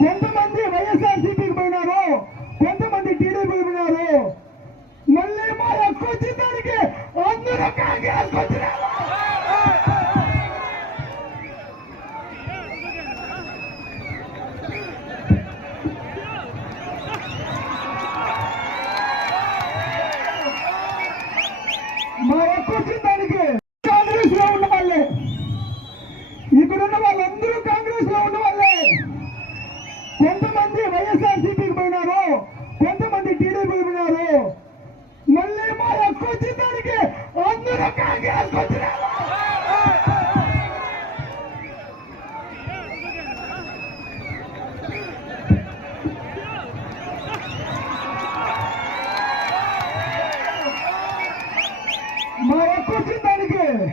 కొంతమంది వైఎస్ఆర్సీపీకి పోయినారు కొంతమంది టీడీపీకి పోయినారు మళ్ళీ మా యొక్క వచ్చిందానికి అందరూ కాగేళ్ళకి కొంతమంది వైఎస్ఆర్సీపీకి పోయినారు కొంతమంది టీడీపీకి పోయినారు మళ్ళీ మా యొక్క వచ్చిందానికి అందరూ కాంగ్రెస్కి